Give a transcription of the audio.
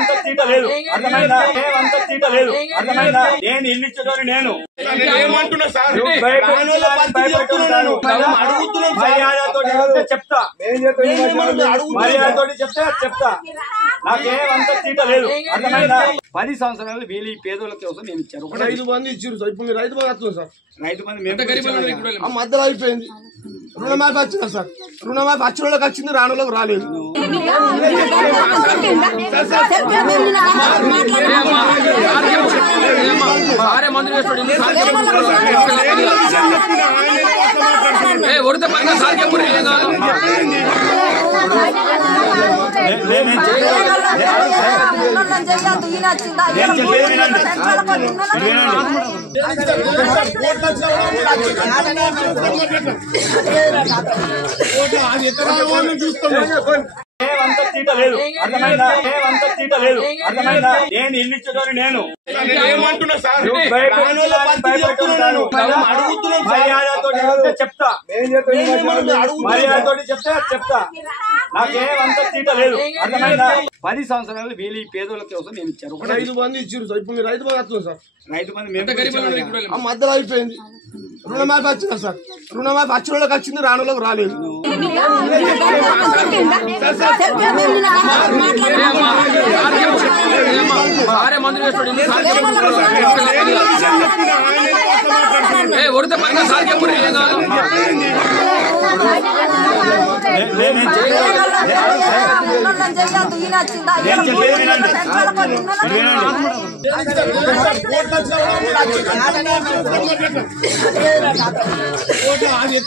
ఏమంత తీట లేదు అర్థమైందా? ఏమంత తీట లేదు అర్థమైందా? నేను ఇల్లు ఇచ్చేటోని నేను మర్యాదతోటి చెప్తా, మర్యాదతోటి చెప్తా. నాకేమంత తీట లేదు అర్థమైందా? 10 సంవత్సరాలు వీళ్ళు ఈ పేదోళ్ళ కోసం నేను ఇచ్చారు. 5 మంది ఇచ్చారు సార్. ఇప్పుడు మీరు 5 మంది వస్తున్నారు సార్. 5 మంది మధ్యలో అయిపోయింది. రుణమాఫీ వచ్చినా సార్. రుణమాఫీ వచ్చిన వాళ్ళకి వచ్చింది, రాని వాళ్ళకి రాలేదు. ఏమంత తీట లేదు అర్థమైందా? ఏమంత తీట లేదు అర్థమైందా? నేను ఇల్లు ఇచ్చేటోని నేను మర్యాదతోటి చెప్తా, మర్యాదతోటి చెప్తా. నాకేమంత తీట లేదు అర్థమైందా? 10 సంవత్సరాలు వీళ్ళు ఈ పేదోళ్ళ కోసం నేను ఇచ్చారు. 5 మంది ఇచ్చారు సార్. ఇప్పుడు మీరు 5 మంది వస్తున్నారు సార్. 5 మంది మధ్యలో అయిపోయింది. రుణమాఫీ వచ్చినా సార్. రుణమాఫీ వచ్చిన వాళ్ళకి వచ్చింది, రాని వాళ్ళకి రాలేదు. అది